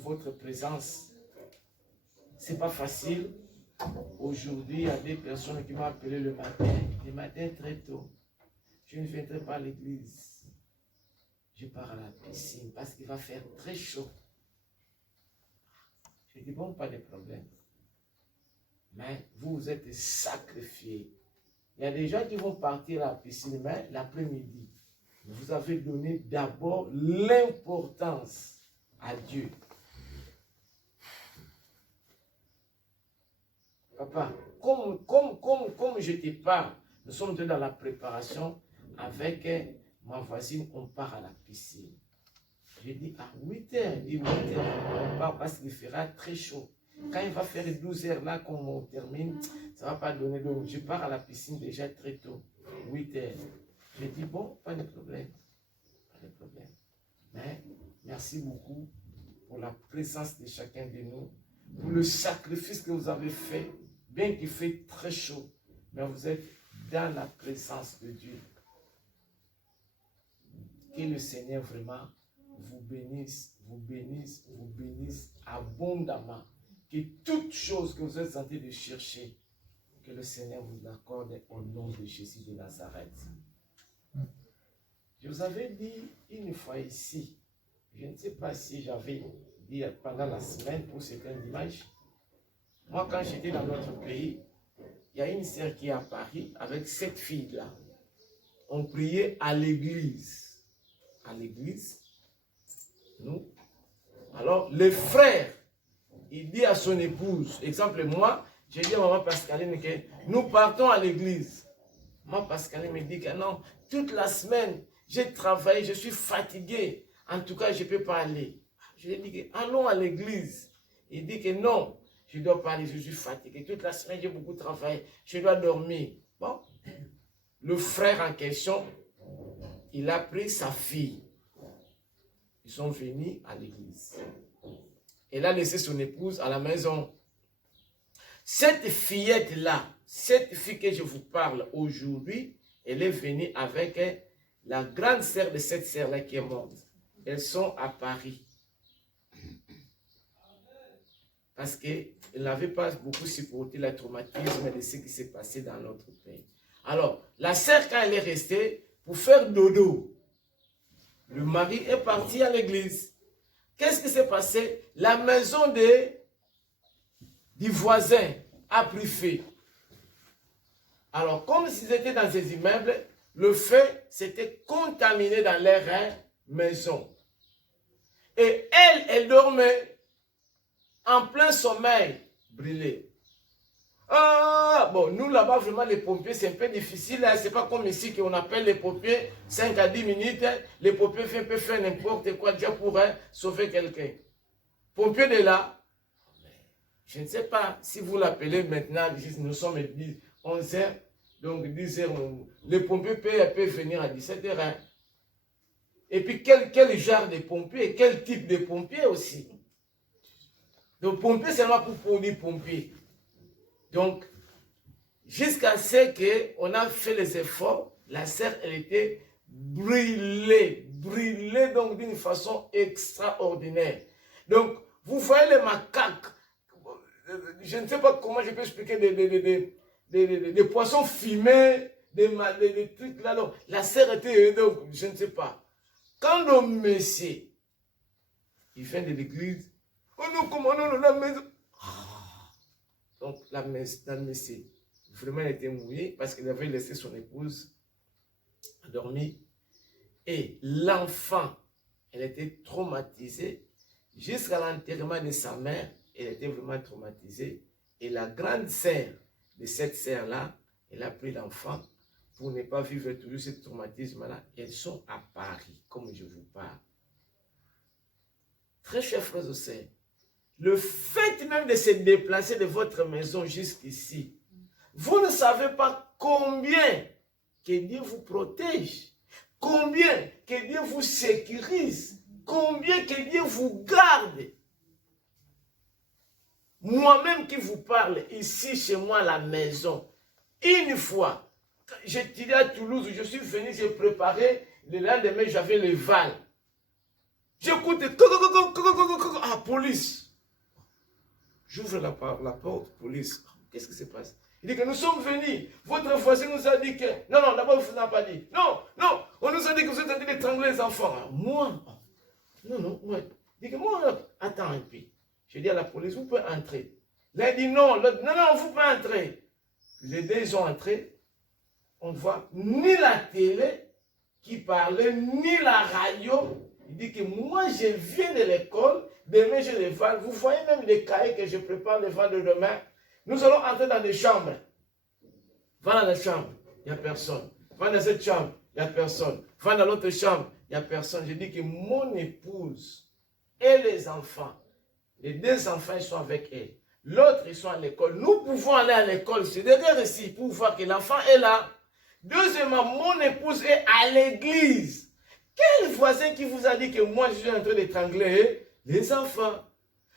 votre présence. Ce n'est pas facile. Aujourd'hui, il y a des personnes qui m'ont appelé le matin très tôt. Je ne viendrai pas à l'église. Je pars à la piscine parce qu'il va faire très chaud. Je dis, bon, pas de problème. Mais vous, vous êtes sacrifiés. Il y a des gens qui vont partir à la piscine, mais l'après-midi. Vous avez donné d'abord l'importance à Dieu. Papa, comme je te parle, nous sommes dans la préparation avec ma voisine, on part à la piscine. Je dis à 8 heures, il dit 8 heures, on part parce qu'il fera très chaud. Quand il va faire 12 heures là, qu'on on termine, ça ne va pas donner d'eau. Je pars à la piscine déjà très tôt, 8 heures. Je dis bon, pas de problème. Pas de problème. Mais merci beaucoup pour la présence de chacun de nous, pour le sacrifice que vous avez fait, bien qu'il fait très chaud, mais vous êtes dans la présence de Dieu. Que le Seigneur vraiment vous bénisse, vous bénisse, vous bénisse abondamment. Que toute chose que vous êtes en train de chercher, que le Seigneur vous l'accorde au nom de Jésus de Nazareth. Je vous avais dit une fois ici, je ne sais pas si j'avais dit pendant la semaine pour certains dimanches, moi quand j'étais dans notre pays, il y a une sœur qui est à Paris avec 7 filles-là. On priait à l'église. À l'église, nous. Alors, le frère, il dit à son épouse, exemple moi, j'ai dit à maman Pascaline que nous partons à l'église. Maman Pascaline me dit que non, toute la semaine, j'ai travaillé, je suis fatigué. En tout cas, je ne peux pas aller. Je lui ai dit que allons à l'église. Il dit que non, je ne dois pas aller, je suis fatigué. Toute la semaine, j'ai beaucoup travaillé, je dois dormir. Bon, le frère en question, il a pris sa fille. Ils sont venus à l'église. Elle a laissé son épouse à la maison. Cette fillette-là, cette fille que je vous parle aujourd'hui, elle est venue avec la grande sœur de cette sœur-là qui est morte. Elles sont à Paris. Parce qu'elles n'avaient pas beaucoup supporté le traumatisme de ce qui s'est passé dans notre pays. Alors, la sœur, quand elle est restée, pour faire dodo, le mari est parti à l'église. Qu'est-ce qui s'est passé? La maison du voisin a pris feu. Alors, comme s'ils étaient dans ces immeubles, le feu s'était contaminé dans leur maison. Et elle dormait en plein sommeil, brûlée. Ah, bon, nous là-bas, vraiment, les pompiers, c'est un peu difficile. Hein. C'est pas comme ici qu'on appelle les pompiers 5 à 10 minutes. Hein. Les pompiers peuvent faire n'importe quoi déjà pour sauver quelqu'un. Pompiers de là, je ne sais pas si vous l'appelez maintenant, nous sommes 11 heures, donc 10 heures, les pompiers peuvent venir à 17 heures. Hein. Et puis, quel genre de pompiers, quel type de pompiers aussi. Donc, pompiers, c'est seulement pour produire pompiers. Donc, jusqu'à ce qu'on a fait les efforts, la sœur, elle était brûlée donc d'une façon extraordinaire. Donc, vous voyez les macaques, je ne sais pas comment je peux expliquer des poissons fumés, des trucs là. Donc, la sœur était, donc, je ne sais pas. Quand le monsieur, il vient de l'église, oh non, comment non, la maison. Donc, la messie, vraiment, elle était mouillée parce qu'il avait laissé son épouse dormir. Et l'enfant, elle était traumatisée. Jusqu'à l'enterrement de sa mère, elle était vraiment traumatisée. Et la grande sœur de cette sœur-là, elle a pris l'enfant pour ne pas vivre toujours ce traumatisme-là. Elles sont à Paris, comme je vous parle. Très chers frères et sœurs, le fait même de se déplacer de votre maison jusqu'ici, vous ne savez pas combien que Dieu vous protège, combien que Dieu vous sécurise, combien que Dieu vous garde. Moi-même qui vous parle ici chez moi à la maison, une fois, j'étais à Toulouse, je suis venu, j'ai préparé, le lendemain j'avais le Val. J'écoute, ah, police. J'ouvre la porte, police. Qu'est-ce qui se passe? Il dit que nous sommes venus. Votre voisin nous a dit que... Non, non, d'abord, il ne vous a pas dit. Non, non, on nous a dit que vous êtes en train d'étrangler les enfants. Alors, moi, non, non, moi. Il dit que moi, attends un peu. Je dis à la police, vous pouvez entrer. Là, il dit non, non, non, vous pouvez entrer. Les deux, ils ont entré. On ne voit ni la télé qui parlait, ni la radio. Il dit que moi, je viens de l'école. Demain, je les vends. Vous voyez même les cahiers que je prépare de vendre demain. Nous allons entrer dans des chambres. Va dans la chambre, il n'y a personne. Va dans cette chambre, il n'y a personne. Va dans l'autre chambre, il n'y a personne. Je dis que mon épouse et les enfants, les deux enfants, ils sont avec elle. L'autre, ils sont à l'école. Nous pouvons aller à l'école. C'est derrière ici pour voir que l'enfant est là. Deuxièmement, mon épouse est à l'église. Quel voisin qui vous a dit que moi, je suis en train d'étrangler les enfants?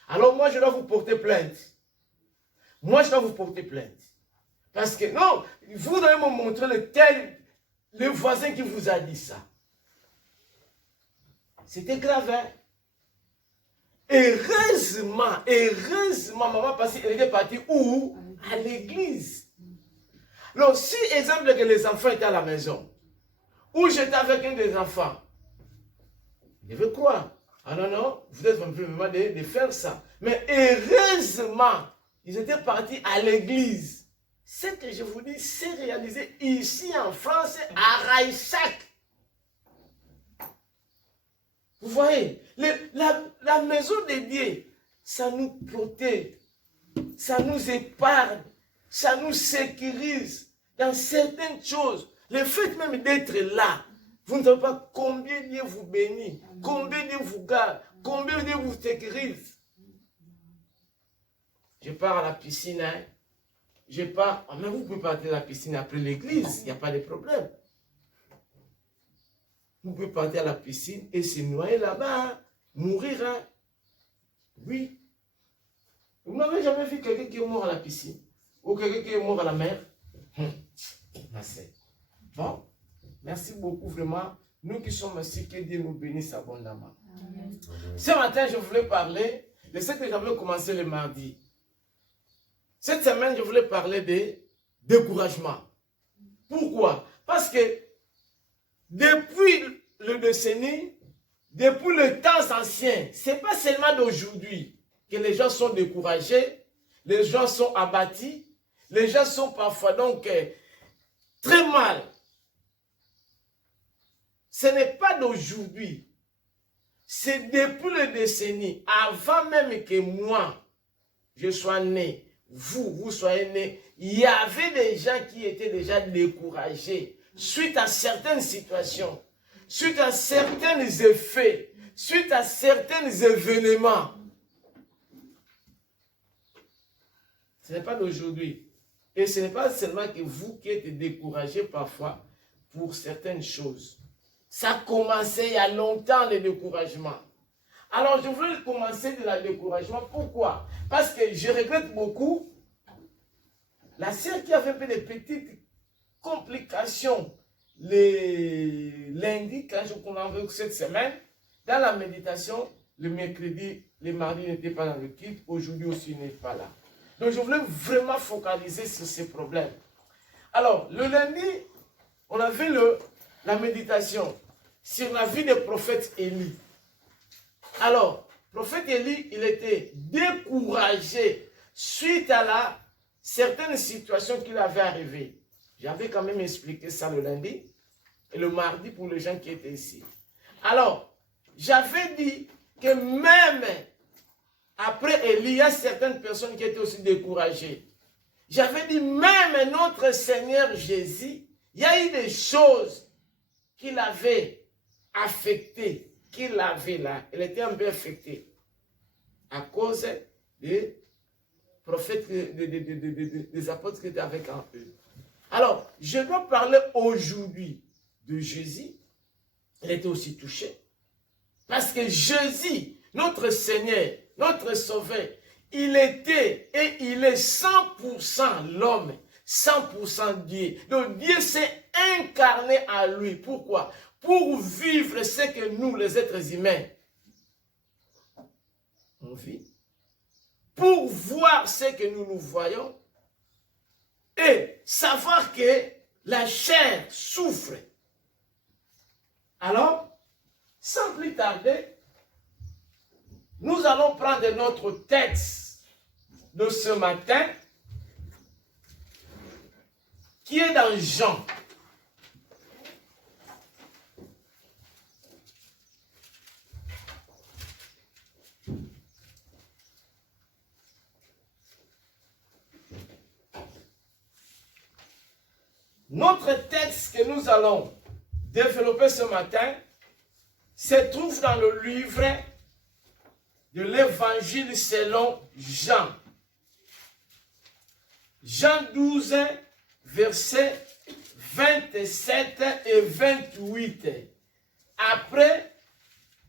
Alors moi, je dois vous porter plainte. Moi, je dois vous porter plainte. Parce que, non, vous devez me montrer le voisin qui vous a dit ça. C'était grave, hein? Heureusement, maman, parce qu'elle était partie où? À l'église. Alors, si, exemple, que les enfants étaient à la maison, ou j'étais avec un des enfants, je veux croire. Ah non, non, vous êtes vraiment de faire ça. Mais heureusement, ils étaient partis à l'église. Ce que je vous dis, c'est réalisé ici en France, à Raïsac. Vous voyez, la maison de Dieu, ça nous protège, ça nous épargne, ça nous sécurise dans certaines choses. Le fait même d'être là, vous ne savez pas combien Dieu vous bénit, combien Dieu vous garde, combien Dieu vous sécurise. Je pars à la piscine, hein. Je pars, mais vous pouvez partir à la piscine après l'église, il n'y a pas de problème. Vous pouvez partir à la piscine et se noyer là-bas, hein. Mourir, hein. Oui. Vous n'avez jamais vu quelqu'un qui est mort à la piscine ou quelqu'un qui est mort à la mer? Merci. Bon, merci beaucoup vraiment. Nous qui sommes ici, que Dieu nous bénisse abondamment. Amen. Ce matin, je voulais parler de ce que j'avais commencé le mardi. Cette semaine, je voulais parler de découragement. Pourquoi? Parce que depuis le décennie, depuis le temps ancien, ce n'est pas seulement d'aujourd'hui que les gens sont découragés, les gens sont abattus, les gens sont parfois donc très mal. Ce n'est pas d'aujourd'hui, c'est depuis le décennie, avant même que moi, je sois né, vous soyez né, il y avait des gens qui étaient déjà découragés suite à certaines situations, suite à certains effets, suite à certains événements. Ce n'est pas d'aujourd'hui. Et ce n'est pas seulement que vous qui êtes découragés parfois pour certaines choses. Ça a commencé il y a longtemps, le découragement. Alors, je voulais commencer de la découragement. Pourquoi? Parce que je regrette beaucoup la sœur qui avait un peu de petites complications le lundi, quand je commençais cette semaine, dans la méditation, le mercredi, le mardi n'était pas dans le kit, aujourd'hui aussi il n'est pas là. Donc, je voulais vraiment focaliser sur ces problèmes. Alors, le lundi, on avait la méditation sur la vie du prophète Élie. Alors, le prophète Élie, il était découragé suite à certaines situations qu'il avait arrivées. J'avais quand même expliqué ça le lundi et le mardi pour les gens qui étaient ici. Alors, j'avais dit que même après Élie, il y a certaines personnes qui étaient aussi découragées. J'avais dit même notre Seigneur Jésus, il y a eu des choses qu'il avait affectées, qu'il avait là. Elle était un peu affectée à cause des prophètes, des apôtres qui étaient avec eux. Alors, je dois parler aujourd'hui de Jésus. Il était aussi touché. Parce que Jésus, notre Seigneur, notre Sauveur, il était et il est 100% l'homme, 100% Dieu. Donc Dieu s'est incarné à lui. Pourquoi? Pour vivre ce que nous, les êtres humains, vie, pour voir ce que nous voyons et savoir que la chair souffre. Alors, sans plus tarder, nous allons prendre notre texte de ce matin qui est dans Jean. Notre texte que nous allons développer ce matin se trouve dans le livre de l'Évangile selon Jean. Jean 12, versets 27 et 28. Après,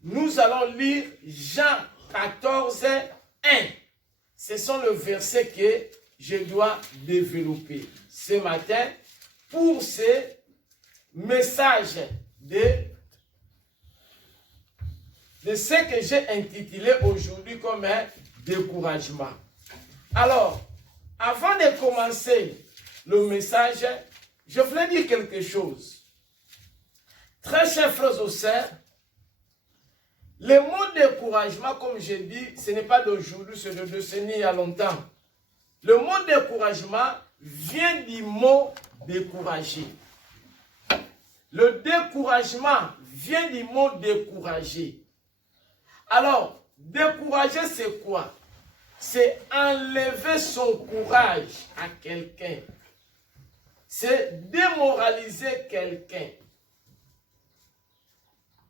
nous allons lire Jean 14, 1. Ce sont les versets que je dois développer ce matin pour ce message de ce que j'ai intitulé aujourd'hui comme un découragement. Alors, avant de commencer le message, je voulais dire quelque chose. Très chers frères et sœurs, le mot découragement, comme j'ai dit, ce n'est pas d'aujourd'hui, c'est de décennies il y a longtemps. Le mot découragement vient du mot décourager. Le découragement vient du mot décourager. Alors, décourager, c'est quoi? C'est enlever son courage à quelqu'un. C'est démoraliser quelqu'un.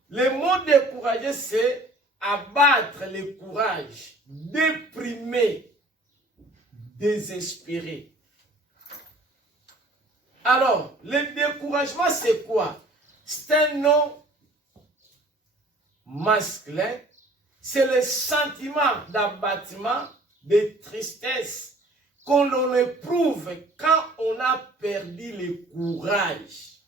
Le mot décourager, c'est abattre le courage, déprimer, désespérer. Alors, le découragement, c'est quoi? C'est un nom masculin. C'est le sentiment d'abattement, de tristesse qu'on éprouve quand on a perdu le courage.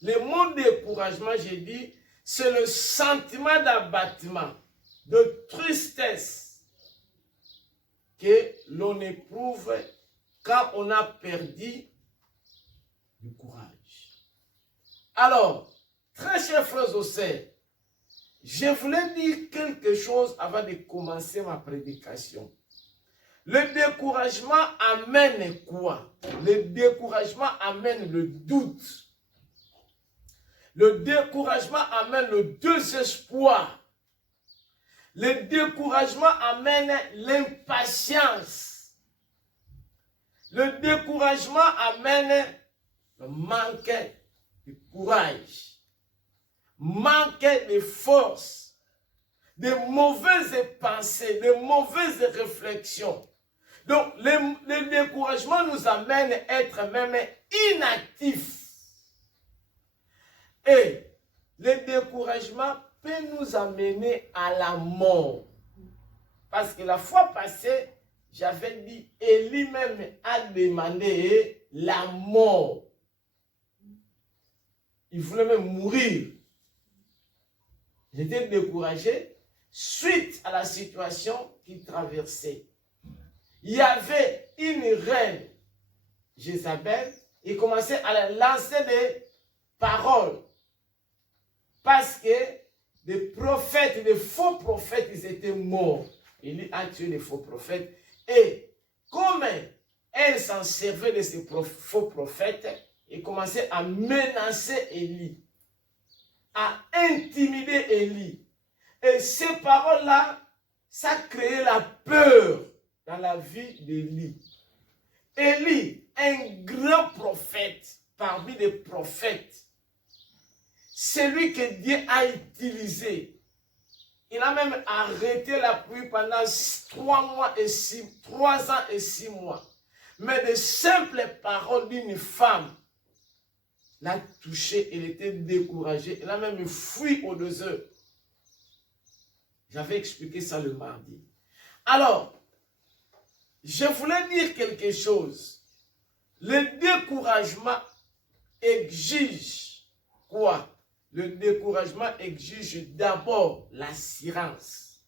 Le mot découragement, j'ai dit, c'est le sentiment d'abattement, de tristesse que l'on éprouve quand on a perdu le courage. Alors, très chers frères et sœurs, je voulais dire quelque chose avant de commencer ma prédication. Le découragement amène quoi? Le découragement amène le doute. Le découragement amène le désespoir. Le découragement amène l'impatience. Le découragement amène le manque de courage. Manque de force, de mauvaises pensées, de mauvaises réflexions. Donc, le découragement nous amène à être même inactifs. Et le découragement peut nous amener à la mort. Parce que la fois passée, j'avais dit, Élie même a demandé la mort. Il voulait même mourir. J'étais découragé suite à la situation qu'il traversait. Il y avait une reine, Jézabel, il commençait à lancer des paroles. Parce que des prophètes, des faux prophètes, ils étaient morts. Il a tué des faux prophètes. Et comme elle s'en servait de ces faux prophètes, il commençait à menacer Élie, à intimider Élie. Et ces paroles-là, ça créait la peur dans la vie d'Élie. Élie, un grand prophète, parmi les prophètes, celui que Dieu a utilisé. Il a même arrêté la pluie pendant 3 ans et 6 mois. Mais de simples paroles d'une femme l'a touché, il était découragé. Il a même fui au désert. J'avais expliqué ça le mardi. Alors, je voulais dire quelque chose. Le découragement exige quoi? Le découragement exige d'abord l'assurance.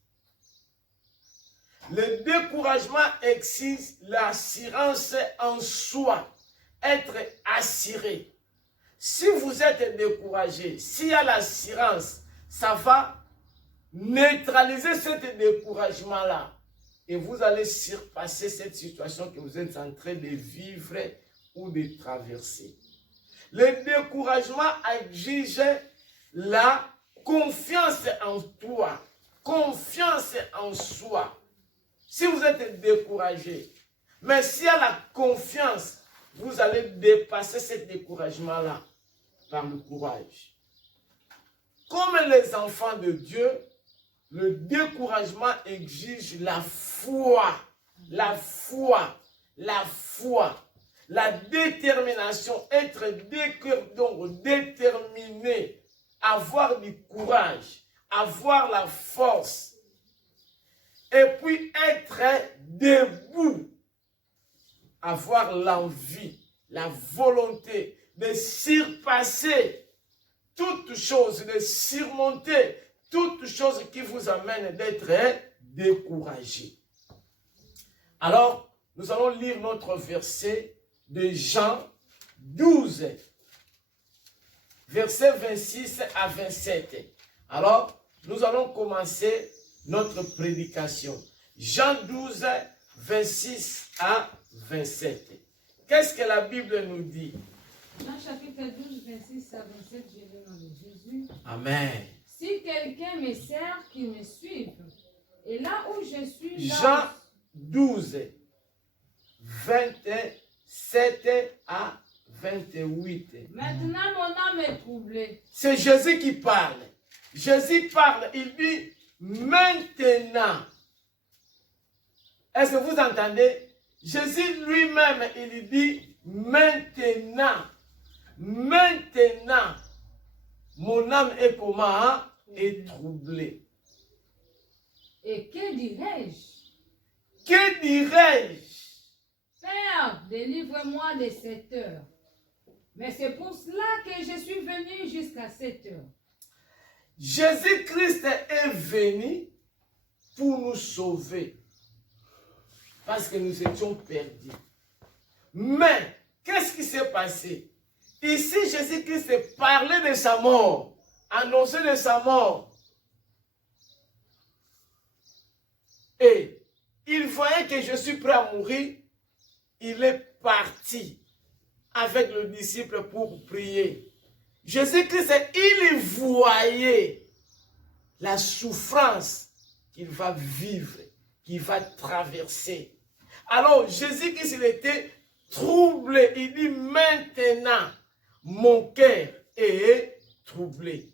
Le découragement exige l'assurance en soi, être assuré. Si vous êtes découragé, s'il y a l'assurance, ça va neutraliser ce découragement-là. Et vous allez surpasser cette situation que vous êtes en train de vivre ou de traverser. Le découragement exige la confiance en toi, confiance en soi. Si vous êtes découragé, mais s'il y a la confiance, vous allez dépasser ce découragement-là par le courage. Comme les enfants de Dieu, le découragement exige la foi, la foi, la foi, la détermination, être donc déterminé, avoir du courage, avoir la force, et puis être debout, avoir l'envie, la volonté de surpasser toute chose, de surmonter toute chose qui vous amène d'être découragé. Alors, nous allons lire notre verset de Jean 12, versets 26 à 27. Alors, nous allons commencer notre prédication. Jean 12, 26 à 27. Qu'est-ce que la Bible nous dit? Jean chapitre 12, 26 à 27, je lis dans le Jésus. Amen. Si quelqu'un me sert, qu'il me suive. Et là où je suis, là Jean 12, 27 à 28. Maintenant, mon âme est troublée. C'est Jésus qui parle. Jésus parle, il dit maintenant. Est-ce que vous entendez? Jésus lui-même, il dit maintenant. Maintenant, mon âme est comment? Est troublée. Et que dirais-je? Que dirais-je? Père, délivre-moi de cette heure. Mais c'est pour cela que je suis venu jusqu'à cette heure. Jésus-Christ est venu pour nous sauver. Parce que nous étions perdus. Mais, qu'est-ce qui s'est passé? Ici, Jésus-Christ parlait de sa mort, annonçait de sa mort. Et il voyait que je suis prêt à mourir. Il est parti avec le disciple pour prier. Jésus-Christ, il voyait la souffrance qu'il va vivre, qu'il va traverser. Alors, Jésus-Christ, il était troublé. Il dit maintenant, mon cœur est troublé.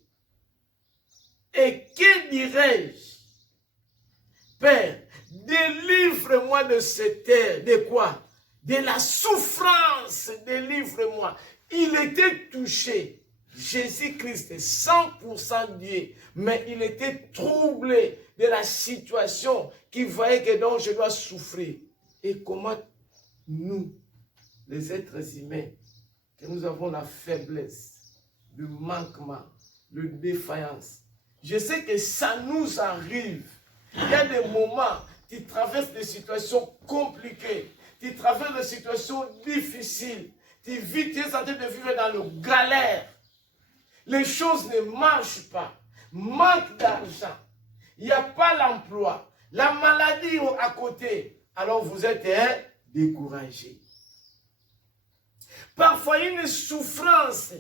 Et que dirais-je? Père, délivre-moi de cette terre. De quoi? De la souffrance, délivre-moi. Il était touché. Jésus-Christ est 100% Dieu, mais il était troublé de la situation qu'il voyait que donc je dois souffrir. Et comment nous, les êtres humains, que nous avons la faiblesse, le manquement, le défaillance. Je sais que ça nous arrive. Il y a des moments, tu traverses des situations compliquées, tu traverses des situations difficiles, tu es en train de vivre dans le galère. Les choses ne marchent pas. Manque d'argent. Il n'y a pas l'emploi. La maladie à côté. Alors vous êtes découragé. Parfois une souffrance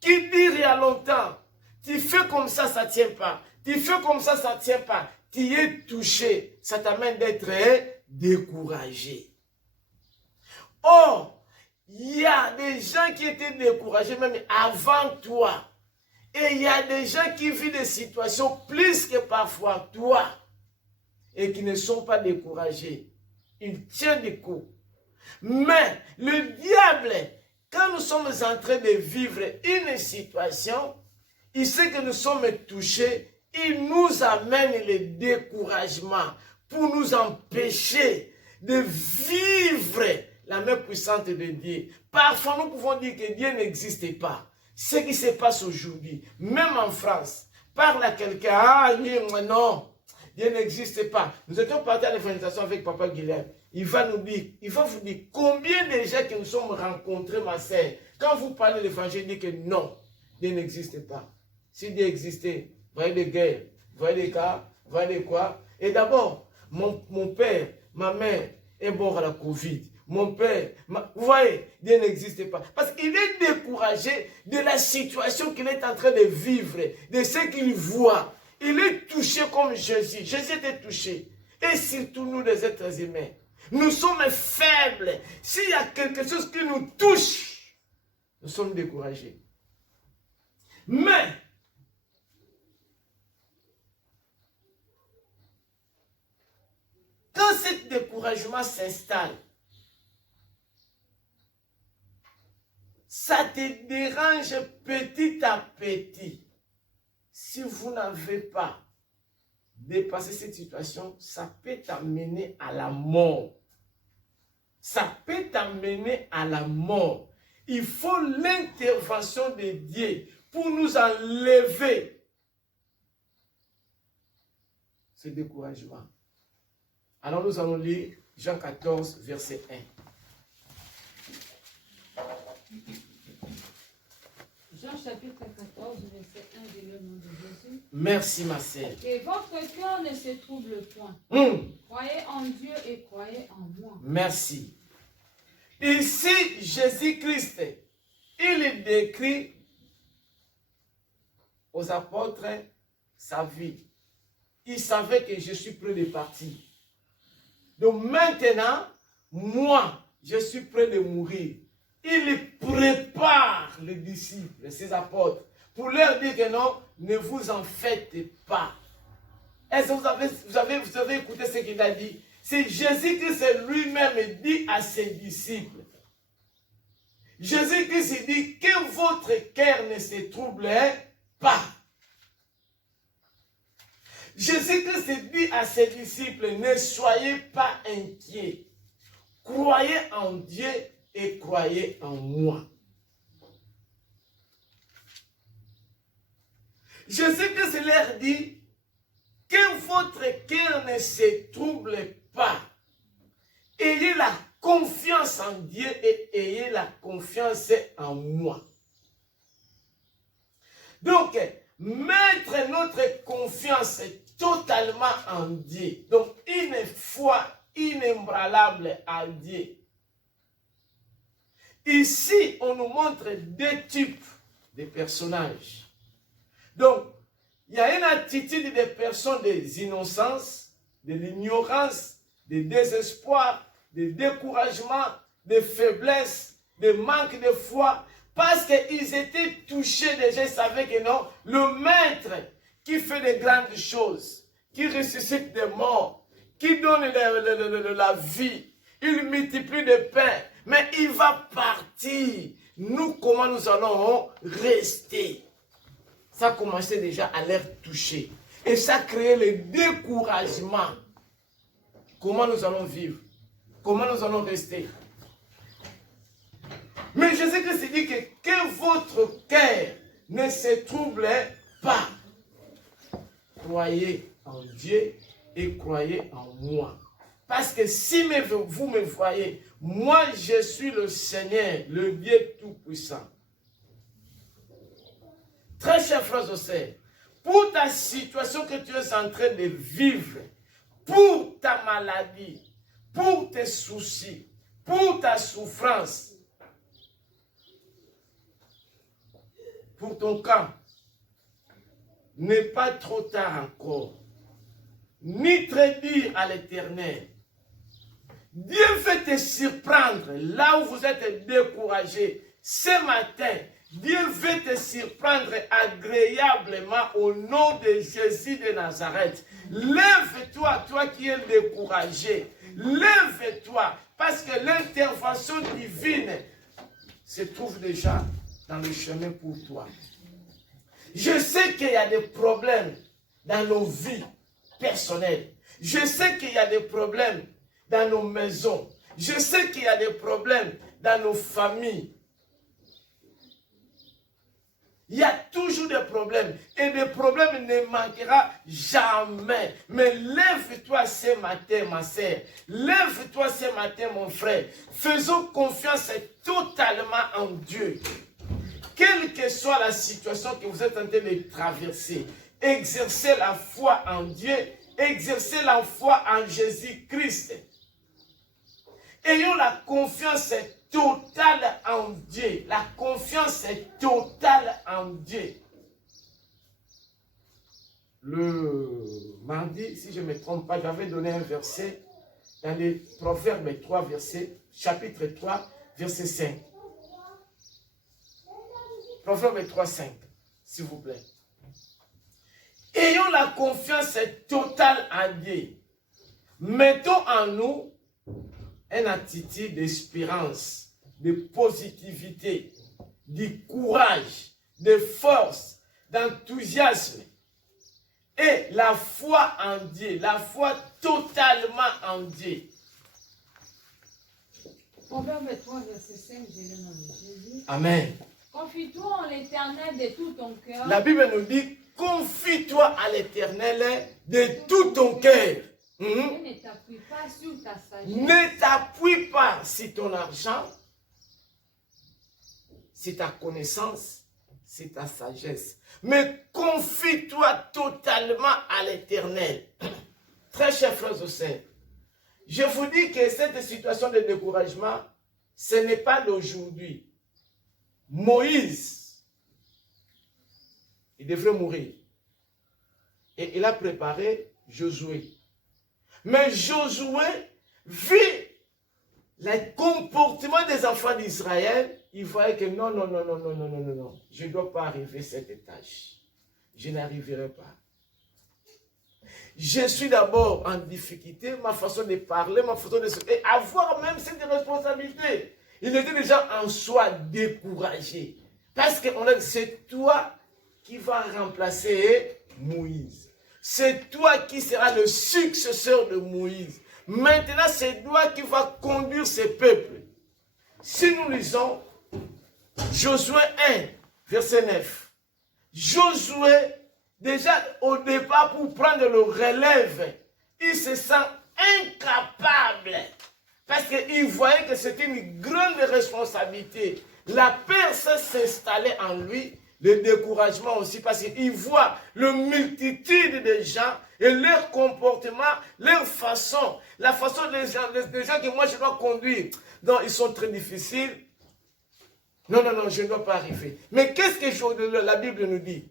qui dure il y a longtemps. Tu fais comme ça ne tient pas. Tu fais comme ça ne tient pas. Tu es touché. Ça t'amène d'être découragé. Or, il y a des gens qui étaient découragés même avant toi. Et il y a des gens qui vivent des situations plus que parfois toi. Et qui ne sont pas découragés. Ils tiennent des coups. Mais le diable, quand nous sommes en train de vivre une situation, il sait que nous sommes touchés. Il nous amène le découragement pour nous empêcher de vivre la main puissante de Dieu. Parfois, nous pouvons dire que Dieu n'existe pas. Ce qui se passe aujourd'hui, même en France, parle à quelqu'un, ah, non, Dieu n'existe pas. Nous étions partis à l'évangélisation avec Papa Guilhem. Il va vous dire combien de gens que nous sommes rencontrés, ma sœur. Quand vous parlez de l'évangile, il dit que non, Dieu n'existe pas. Si Dieu existait, vous voyez des guerres, vous voyez des cas, vous voyez des quoi. Et d'abord, mon père, ma mère est mort à la Covid. Mon père, vous voyez, Dieu n'existe pas. Parce qu'il est découragé de la situation qu'il est en train de vivre, de ce qu'il voit. Il est touché comme Jésus. Jésus était touché. Et surtout nous, les êtres humains. Nous sommes faibles. S'il y a quelque chose qui nous touche, nous sommes découragés. Mais, quand ce découragement s'installe, ça te dérange petit à petit. Si vous n'avez pas dépassé cette situation, ça peut t'amener à la mort. Ça peut t'amener à la mort. Il faut l'intervention de Dieu pour nous enlever ce découragement. Alors nous allons lire Jean 14, verset 1. Jean chapitre 14, verset 1, de le nom de Jésus. Merci ma sœur. Que votre cœur ne se trouble point. Croyez en Dieu et croyez en moi. Merci. Ici, Jésus-Christ, il décrit aux apôtres sa vie. Il savait que je suis prêt de partir. Donc maintenant, moi, je suis prêt de mourir. Il prépare les disciples, ses apôtres, pour leur dire que non, ne vous en faites pas. Est-ce que vous avez écouté ce qu'il a dit? C'est Jésus-Christ lui-même dit à ses disciples. Jésus-Christ dit que votre cœur ne se trouble pas. Jésus-Christ dit à ses disciples, ne soyez pas inquiets. Croyez en Dieu et croyez en moi. Jésus-Christ leur dit que votre cœur ne se trouble pas. Ayez la confiance en Dieu et ayez la confiance en moi. Donc, mettre notre confiance totalement en Dieu. Donc, une foi inébranlable à Dieu. Ici, on nous montre deux types de personnages. Donc, il y a une attitude des personnes des innocences, de l'ignorance, de désespoir, de découragement, de faiblesse, de manque de foi, parce qu'ils étaient touchés déjà, ils savaient que non, le maître qui fait de grandes choses, qui ressuscite des morts, qui donne la vie, il multiplie de pain, mais il va partir. Nous, comment nous allons rester? Ça a commencé déjà à les toucher. Et ça a créé le découragement. Comment nous allons vivre? Comment nous allons rester? Mais Jésus-Christ dit que votre cœur ne se trouble pas. Croyez en Dieu et croyez en moi. Parce que si vous me voyez, moi je suis le Seigneur, le Dieu Tout-Puissant. Très chers frères et sœurs, pour ta situation que tu es en train de vivre, pour ta maladie, pour tes soucis, pour ta souffrance, pour ton cas, n'est pas trop tard encore. Ni très dire à l'Éternel. Dieu veut te surprendre là où vous êtes découragé. Ce matin, Dieu veut te surprendre agréablement au nom de Jésus de Nazareth. Lève-toi, toi qui es découragé. Lève-toi, parce que l'intervention divine se trouve déjà dans le chemin pour toi. Je sais qu'il y a des problèmes dans nos vies personnelles. Je sais qu'il y a des problèmes dans nos maisons. Je sais qu'il y a des problèmes dans nos familles. Il y a toujours des problèmes. Et des problèmes ne manquera jamais. Mais lève-toi ce matin, ma sœur. Lève-toi ce matin, mon frère. Faisons confiance totalement en Dieu. Quelle que soit la situation que vous êtes en train de traverser, exercez la foi en Dieu. Exercez la foi en Jésus-Christ. Ayons la confiance totale en Dieu. La confiance totale en Dieu. Le mardi, si je ne me trompe pas, j'avais donné un verset dans les Proverbes 3, chapitre 3, verset 5. Proverbes 3, 5, s'il vous plaît. Ayons la confiance totale en Dieu. Mettons en nous une attitude d'espérance, de positivité, de courage, de force, d'enthousiasme. Et la foi en Dieu, la foi totalement en Dieu. Proverbe 3, verset 5, j'ai le nom de Jésus. Amen. Confie-toi en l'Éternel de tout ton cœur. La Bible nous dit, confie-toi à l'Éternel de tout ton cœur. Et ne t'appuie pas sur ta sagesse. Ne t'appuie pas sur ton argent, sur ta connaissance, sur ta sagesse. Mais confie-toi totalement à l'Éternel. Très chers frères et sœurs, je vous dis que cette situation de découragement, ce n'est pas d'aujourd'hui. Moïse, il devrait mourir. Et il a préparé Josué. Mais Josué vit le comportement des enfants d'Israël. Il voyait que non, je ne dois pas arriver à cet étage. Je n'arriverai pas. Je suis d'abord en difficulté, ma façon de parler, ma façon de se... Et avoir même cette responsabilité. Il était déjà en soi découragé. Parce que c'est toi qui vas remplacer Moïse. C'est toi qui seras le successeur de Moïse. Maintenant, c'est toi qui vas conduire ce peuple. Si nous lisons Josué 1, verset 9. Josué, déjà au départ, pour prendre le relève, il se sent incapable. Parce qu'il voyait que c'était une grande responsabilité. La peur s'est installée en lui. Le découragement aussi, parce qu'il voit la multitude de gens et leur comportement, leur façon, la façon des gens que moi je dois conduire. Donc ils sont très difficiles. Non, je ne dois pas arriver. Mais qu'est-ce que la Bible nous dit?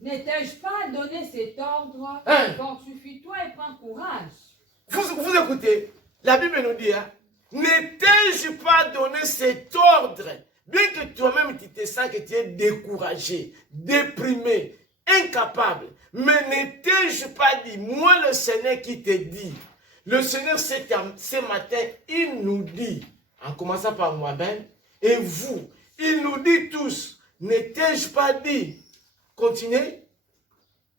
Ne t'ai-je pas donné cet ordre? Fortifie-toi et prends courage. Vous écoutez, la Bible nous dit, ne t'ai-je pas donné cet ordre? Bien que toi-même tu te sens que tu es découragé, déprimé, incapable, mais ne t'ai-je pas dit, moi le Seigneur qui te dit, le Seigneur ce matin, il nous dit, en commençant par moi-même, et vous, il nous dit tous, ne t'ai-je pas dit, continuez.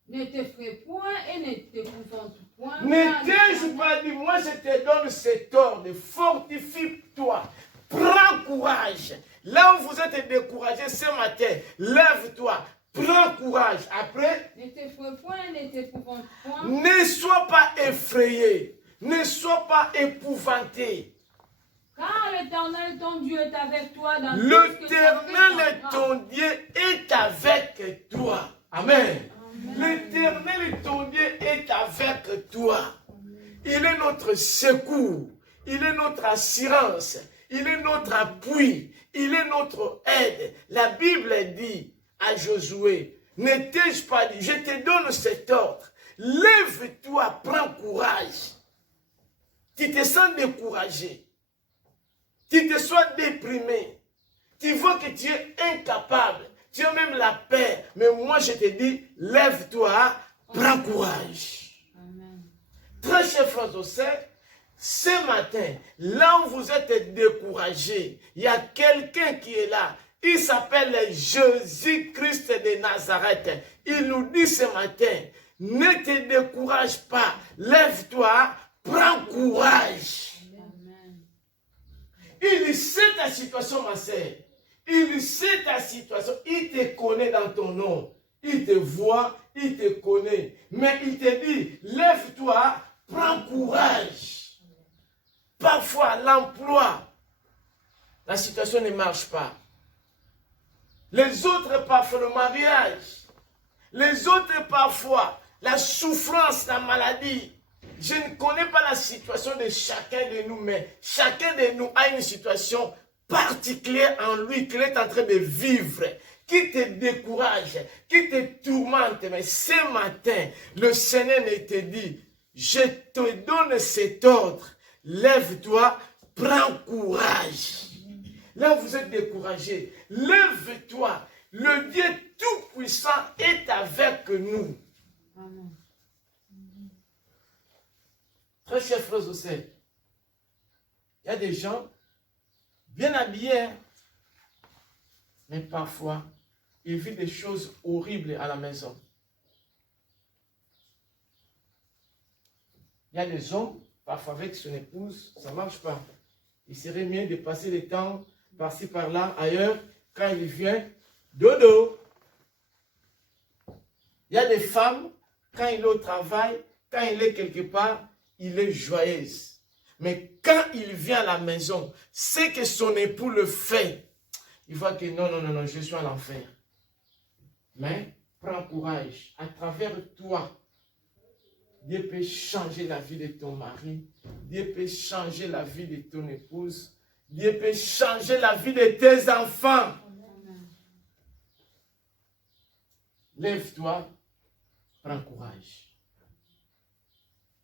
Ne t'effraie point et ne t'épouvante point. Ne t'ai-je pas dit, moi je te donne cet ordre, fortifie-toi, prends courage. Là où vous êtes découragé ce matin, lève-toi, prends courage. Après, ne t'effraie point, ne t'épouvante point. Ne sois pas effrayé, ne sois pas épouvanté. Car l'Éternel ton Dieu est avec toi dans tout ce que tu L'Éternel ton Dieu est avec toi. Amen. L'Éternel ton Dieu est avec toi. Il est notre secours, il est notre assurance, il est notre appui. Il est notre aide. La Bible dit à Josué, ne t'ai-je pas dit, je te donne cet ordre. Lève-toi, prends courage. Tu te sens découragé. Tu te sens déprimé. Tu vois que tu es incapable. Tu as même la paix. Mais moi, je te dis, lève-toi, prends courage. Amen. Très chers frères et sœurs, ce matin, là où vous êtes découragés, il y a quelqu'un qui est là. Il s'appelle Jésus-Christ de Nazareth. Il nous dit ce matin, ne te décourage pas. Lève-toi, prends courage. Amen. Il dit, c'est ta situation, ma sœur. Il sait ta situation. Il te connaît dans ton nom. Il te voit, il te connaît. Mais il te dit, lève-toi, prends courage. Parfois, l'emploi, la situation ne marche pas. Les autres, parfois, le mariage. Les autres, parfois, la souffrance, la maladie. Je ne connais pas la situation de chacun de nous, mais chacun de nous a une situation particulière en lui qu'il est en train de vivre, qui te décourage, qui te tourmente. Mais ce matin, le Seigneur te dit, je te donne cet ordre, lève-toi, prends courage. Là, vous êtes découragé, lève-toi. Le Dieu Tout-Puissant est avec nous. Amen. Très chers frères et sœurs, il y a des gens bien habillés, mais parfois, ils vivent des choses horribles à la maison. Il y a des hommes, parfois avec son épouse, ça ne marche pas. Il serait mieux de passer le temps par-ci, par-là, ailleurs, quand il vient, dodo. Il y a des femmes, quand il est au travail, quand il est quelque part, il est joyeuse. Mais quand il vient à la maison, c'est que son époux le fait. Il voit que non, non, non, non, je suis en enfer. Mais prends courage. À travers toi, Dieu peut changer la vie de ton mari. Dieu peut changer la vie de ton épouse. Dieu peut changer la vie de tes enfants. Lève-toi, prends courage.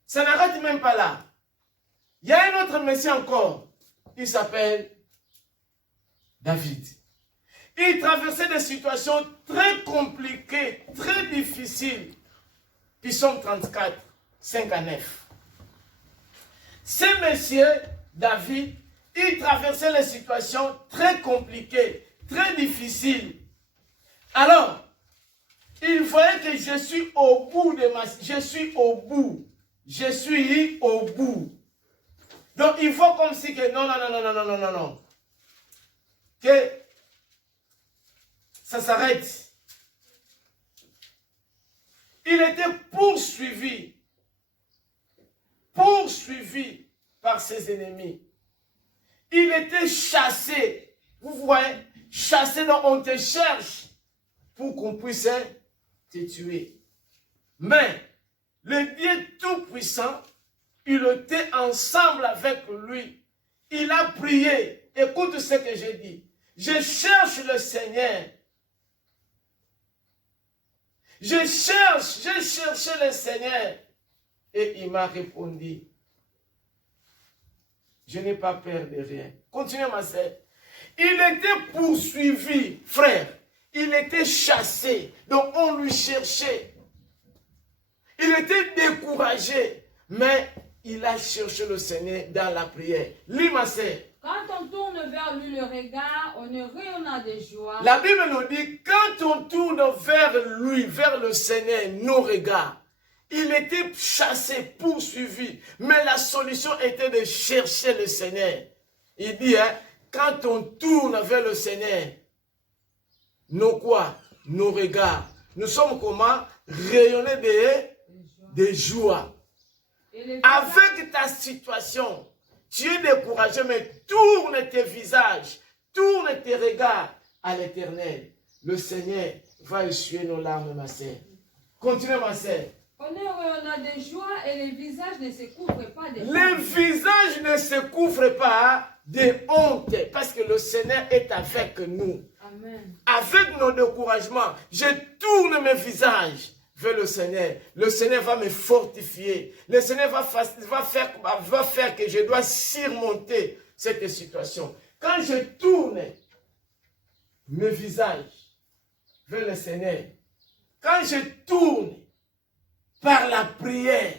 Ça n'arrête même pas là. Il y a un autre monsieur encore. Il s'appelle David. Il traversait des situations très compliquées, très difficiles. Psaume 34, 5 à 9. Ce monsieur, David, il traversait les situations très compliquées, très difficiles. Alors, il voyait que je suis au bout de ma... Je suis au bout. Je suis au bout. Donc, il faut comme si que non, non, non, non, non, non, non, non, non. Que ça s'arrête. Il était poursuivi par ses ennemis. Il était chassé. Vous voyez, chassé, donc on te cherche pour qu'on puisse te tuer. Mais le Dieu Tout-Puissant, il était ensemble avec lui. Il a prié. Écoute ce que j'ai dit. Je cherche le Seigneur. J'ai cherché le Seigneur. Et il m'a répondu. Je n'ai pas peur de rien. Continuez ma sœur. Il était poursuivi, frère. Il était chassé. Donc on lui cherchait. Il était découragé. Mais il a cherché le Seigneur dans la prière. Lis ma sœur. Quand on tourne vers lui le regard, on est rayonnant de joie. La Bible nous dit, quand on tourne vers lui, vers le Seigneur, nos regards, il était chassé, poursuivi, mais la solution était de chercher le Seigneur. Il dit, hein, quand on tourne vers le Seigneur, nos quoi? Nos regards. Nous sommes comment? Rayonnés de joie. Avec ta situation, tu es découragé, mais tourne tes visages, tourne tes regards à l'Éternel. Le Seigneur va essuyer nos larmes, ma sœur. Continue, ma sœur. On est rayonnant de joie et les visages ne se couvrent pas de honte. Les visages ne se couvrent pas de honte, parce que le Seigneur est avec nous. Amen. Avec nos découragements, je tourne mes visages vers le Seigneur. Le Seigneur va me fortifier. Le Seigneur va faire que je dois surmonter cette situation. Quand je tourne mes visages vers le Seigneur, quand je tourne par la prière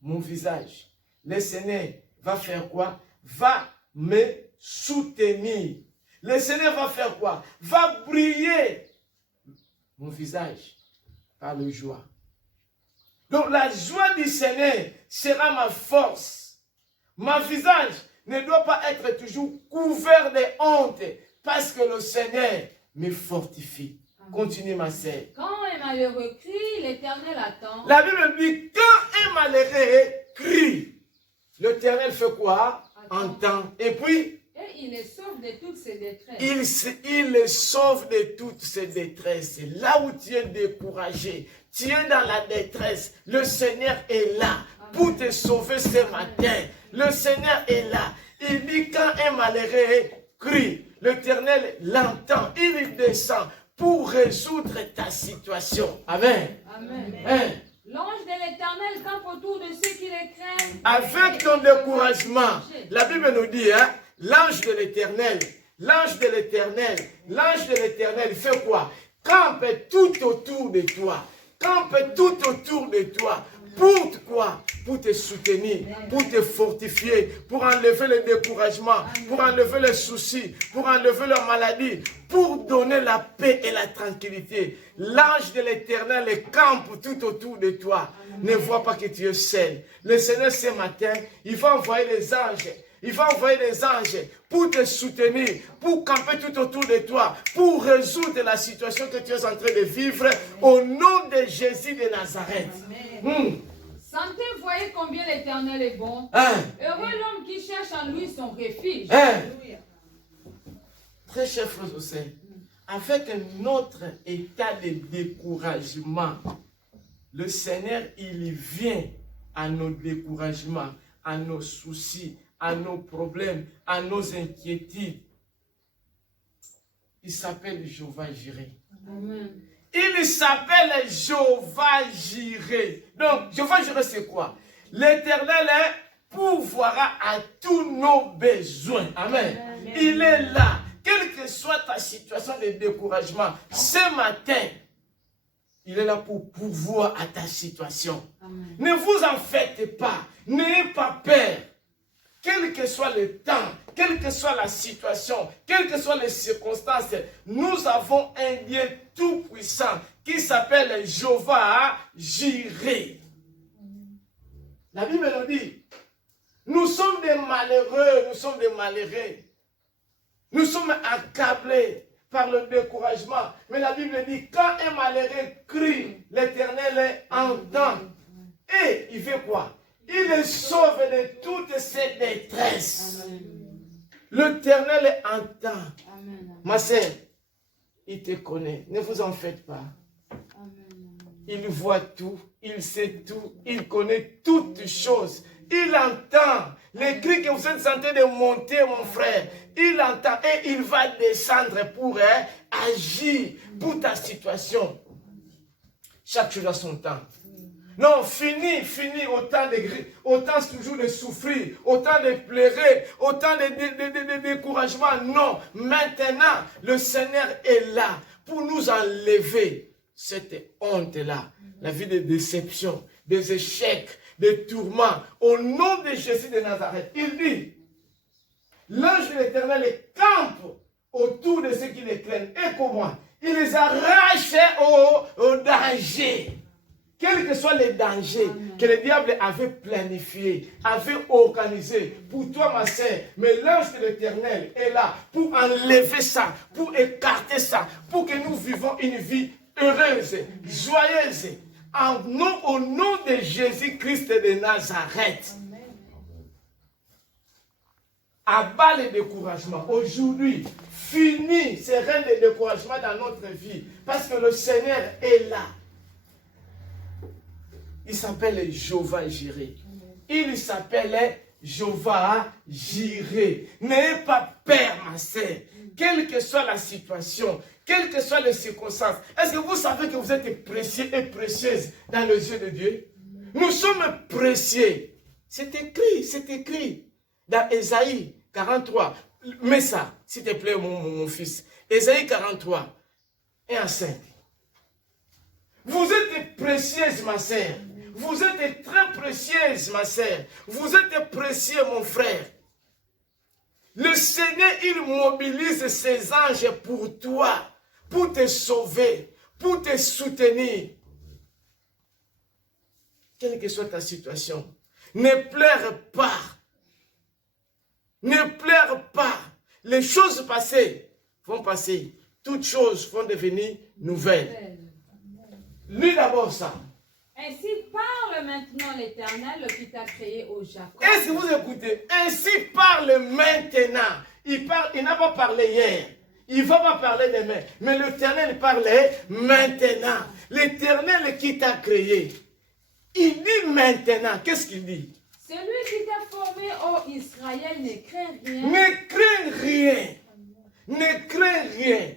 mon visage, le Seigneur va faire quoi? Va me soutenir. Le Seigneur va faire quoi? Va briller mon visage par la joie. Donc la joie du Seigneur sera ma force. Mon visage ne doit pas être toujours couvert de honte. parce que le Seigneur me fortifie. Continue, ma sœur. Quand un malheureux crie, l'Éternel attend. La Bible dit, quand un malheureux crie, l'Éternel fait quoi? Entend. Et puis, et il les sauve de toutes ses détresses. Il les sauve de toutes ses détresses. Là où tu es découragé, tu es dans la détresse, le Seigneur est là pour te sauver ce matin. Le Seigneur est là. Il dit, quand un malheureux crie, l'Éternel l'entend, il descend pour résoudre ta situation. Amen. Amen. Hein? L'ange de l'Éternel campe autour de ceux qui les craignent. Avec ton découragement, la Bible nous dit, hein, l'ange de l'Éternel, l'ange de l'Éternel, l'ange de l'Éternel fait quoi? Campe tout autour de toi. Campe tout autour de toi. Pour quoi? Pour te soutenir, pour te fortifier, pour enlever le découragement, pour enlever les soucis, pour enlever la maladie, pour donner la paix et la tranquillité. L'ange de l'Éternel campe tout autour de toi. Ne vois pas que tu es seul. Le Seigneur, ce matin, il va envoyer les anges. Il va envoyer des anges pour te soutenir, pour camper tout autour de toi, pour résoudre la situation que tu es en train de vivre au nom de Jésus de Nazareth. Sentez, voyez combien l'Éternel est bon. Heureux l'homme qui cherche en lui son refuge. Très cher frère José, avec notre état de découragement, le Seigneur, il vient à nos découragements, à nos soucis, à nos problèmes, à nos inquiétudes. Il s'appelle Jéhovah Jireh. Il s'appelle Jéhovah Jireh. Donc, Jéhovah Jireh, c'est quoi? L'Éternel pourvoira à tous nos besoins. Amen. Amen. Il est là. Quelle que soit ta situation de découragement, ce matin, il est là pour pourvoir à ta situation. Amen. Ne vous en faites pas. N'ayez pas peur. Quel que soit le temps, quelle que soit la situation, quelles que soient les circonstances, nous avons un Dieu tout-puissant qui s'appelle Jéhovah Jireh. La Bible nous dit, nous sommes des malheureux, nous sommes des malheureux. Nous sommes accablés par le découragement. Mais la Bible dit, quand un malheureux crie, l'Éternel entend. Et il fait quoi? Il les sauve de toutes ses détresses. L'Éternel entend. Amen. Ma sœur, il te connaît. Ne vous en faites pas. Amen. Il voit tout. Il sait tout. Il connaît toutes choses. Il entend les cris que vous êtes en train de monter, mon frère. Il entend et il va descendre pour agir pour ta situation. Chaque chose a son temps. Non, fini, autant toujours de souffrir, autant de pleurer, autant de découragement. Non, maintenant, le Seigneur est là pour nous enlever cette honte-là, la vie de déception, des échecs, des tourments. Au nom de Jésus de Nazareth, il dit, l'ange de l'Éternel campe autour de ceux qui les craignent. Et comment? Il les arrache au danger. Quels que soient les dangers que le diable avait planifiés, avait organisés pour toi, ma sœur, mais l'ange de l'Éternel est là pour enlever ça, pour écarter ça, pour que nous vivons une vie heureuse, joyeuse, au nom de Jésus-Christ de Nazareth. Abat le découragement. Aujourd'hui, fini ces règnes de découragement dans notre vie, parce que le Seigneur est là. Il s'appelle Jéhovah Jireh. Il s'appelle Jéhovah Jireh. N'ayez pas peur, ma sœur. Quelle que soit la situation, quelles que soient les circonstances. Est-ce que vous savez que vous êtes précieux et précieuse dans les yeux de Dieu? Nous sommes précieux. C'est écrit dans Ésaïe 43. Mets ça, s'il te plaît, mon fils. Ésaïe 43, 1-5. Vous êtes précieuse, ma sœur. Vous êtes très précieuse, ma sœur. Vous êtes précieux, mon frère. Le Seigneur, il mobilise ses anges pour toi, pour te sauver, pour te soutenir. Quelle que soit ta situation, ne pleure pas. Ne pleure pas. Les choses passées, vont passer. Toutes choses vont devenir nouvelles. Lis d'abord ça. Ainsi parle maintenant l'Éternel qui t'a créé au Jacob. Est-ce que vous écoutez? Ainsi parle maintenant. Il n'a pas parlé hier. Il ne va pas parler demain. Mais l'Éternel parlait maintenant. L'Éternel qui t'a créé. Il dit maintenant. Qu'est-ce qu'il dit? Celui qui t'a formé, ô Israël, ne crains rien. Ne crains rien. Ne crains rien.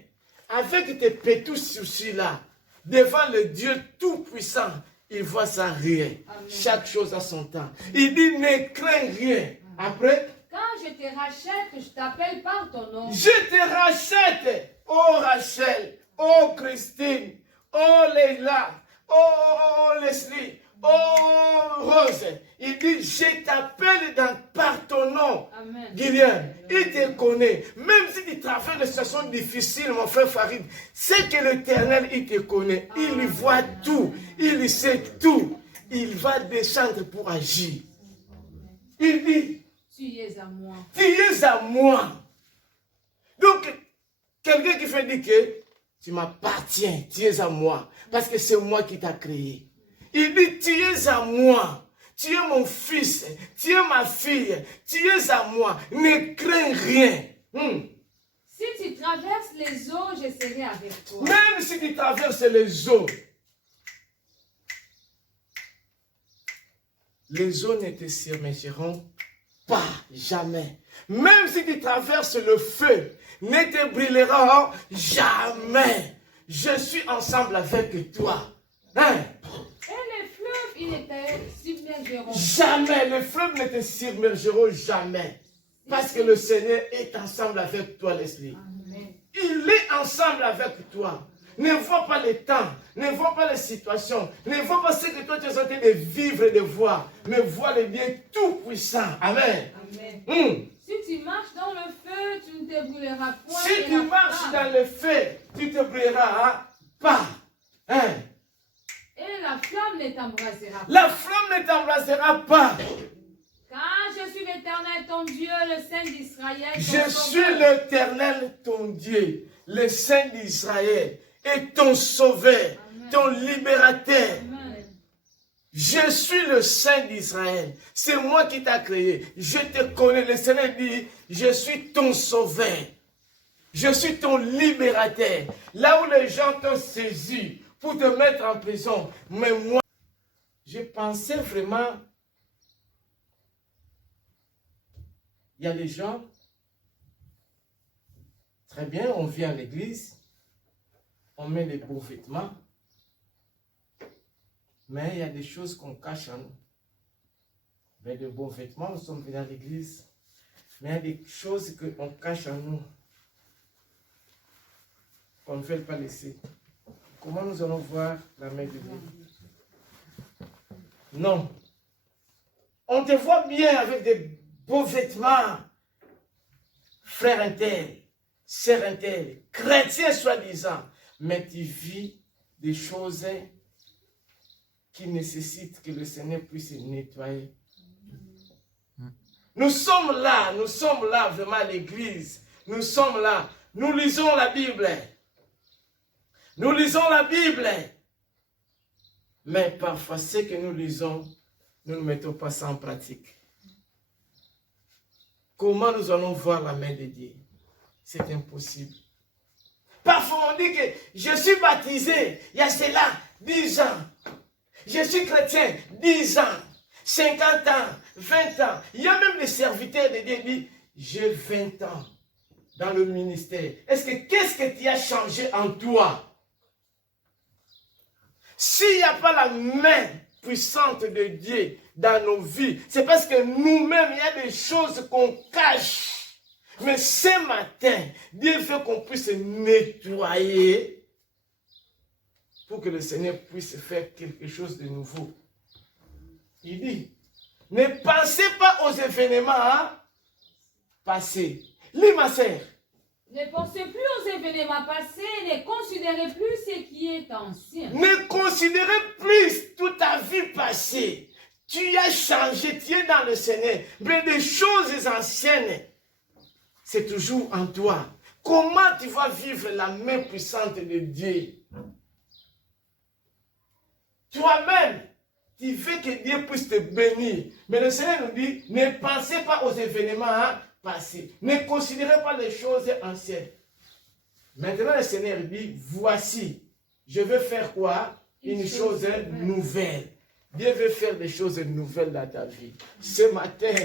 Avec tes petits soucis-là, devant le Dieu Tout-Puissant, il voit ça rien. Amen. Chaque chose a son temps. Il dit ne crains rien. Après, Quand je te rachète, je t'appelle par ton nom. je te rachète, oh Rachel, oh Christine, oh Leila, oh Leslie, oh Rose. Il dit, je t'appelle par ton nom. Amen. Guillaume, il te connaît. Même si tu traverses des situations difficiles, mon frère Farid, c'est que l'Éternel, il te connaît. Il voit tout. Il sait tout. Il va descendre pour agir. Il dit, Tu es à moi. tu es à moi. Donc, quelqu'un qui fait dire que tu m'appartiens, tu es à moi. Parce que c'est moi qui t'a créé. Il dit, tu es à moi. Tu es mon fils, tu es ma fille, tu es à moi. Ne crains rien. Si tu traverses les eaux, je serai avec toi. Même si tu traverses les eaux ne te submergeront pas, jamais. Même si tu traverses le feu, ne te brûlera jamais. Je suis ensemble avec toi. Hein? Et les fleuves, ils ne te submergeront. Jamais, les fleuves ne te submergeront jamais. Parce que le Seigneur est ensemble avec toi, Leslie. Amen. Il est ensemble avec toi. Ne vois pas les temps, ne vois pas les situations, ne vois pas ce que toi tu es en train de vivre et de voir, mais vois le bien tout-puissant. Amen. Amen. Si tu marches dans le feu, tu ne te brûleras point. Si tu marches dans le feu, tu te brûleras pas. Hein? Et la flamme ne t'embrasera pas. La flamme ne t'embrasera pas. Car je suis l'Éternel, ton Dieu, le Saint d'Israël. Je suis l'Éternel, ton Dieu, le Saint d'Israël, et ton Sauveur, ton Libérateur. Amen. Je suis le Saint d'Israël. C'est moi qui t'ai créé. Je te connais. Le Seigneur dit, je suis ton Sauveur. Je suis ton Libérateur. Là où les gens t'ont saisi pour te mettre en prison. Mais moi, je pensais vraiment... Il y a des gens, très bien, on vient à l'église, on met les beaux vêtements, mais il y a des choses qu'on cache en nous. Mais de beaux vêtements, nous sommes venus à l'église, mais il y a des choses qu'on cache en nous, qu'on ne veut pas laisser. Comment nous allons voir la main de Dieu? Non. On te voit bien avec des beaux vêtements, frère intel, sœur intel, chrétien soi-disant, mais tu vis des choses qui nécessitent que le Seigneur puisse nettoyer. Nous sommes là vraiment à l'église, nous sommes là, nous lisons la Bible, mais parfois ce que nous lisons, nous ne mettons pas ça en pratique. Comment nous allons voir la main de Dieu? C'est impossible. Parfois on dit que je suis baptisé, il y a cela 10 ans. Je suis chrétien 10 ans, 50 ans, 20 ans. Il y a même des serviteurs de Dieu qui disent, j'ai 20 ans dans le ministère. Qu'est-ce que tu as changé en toi? S'il n'y a pas la main puissante de Dieu dans nos vies, c'est parce que nous-mêmes, il y a des choses qu'on cache. Mais ce matin, Dieu veut qu'on puisse nettoyer pour que le Seigneur puisse faire quelque chose de nouveau. Il dit, ne pensez pas aux événements passés. Lis ma sœur. Ne pensez plus aux événements passés, ne considérez plus ce qui est ancien. Ne considérez plus toute ta vie passée. Tu as changé, tu es dans le Seigneur. Mais des choses anciennes, c'est toujours en toi. Comment tu vas vivre la main puissante de Dieu? Toi-même, tu veux que Dieu puisse te bénir. Mais le Seigneur nous dit, ne pensez pas aux événements passés. Ne considérez pas les choses anciennes. Maintenant, le Seigneur dit, voici, je veux faire quoi? Une chose nouvelle. Dieu veut faire des choses nouvelles dans ta vie. Ce matin,